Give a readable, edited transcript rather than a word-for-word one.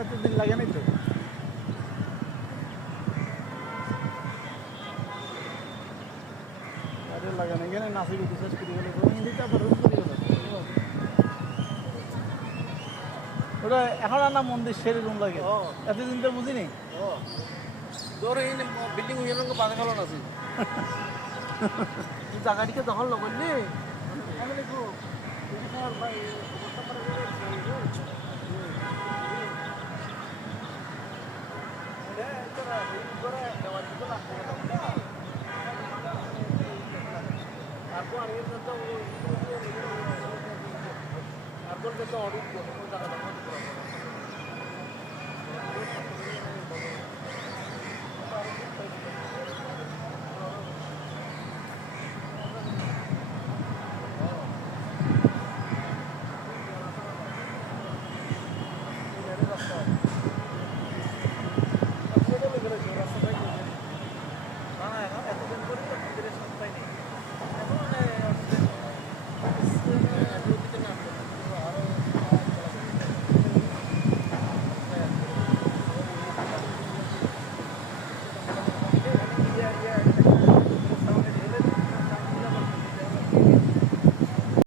এতদিন লাগে নাই তো আরে লাগে না এখানে নাচি গুটি শেষ করে গেলে হিন্দিতে আবার রুম করে গেল ওটা এখন আর না মন্দির সেরে রুম লাগে এতদিন তো বুঝিনি তোর এই বিল্ডিং হয়ে গেল বাধা গেল না তুই জায়গাটিকে দখল না করলি আমি দেখো ভাই তারপর অডিট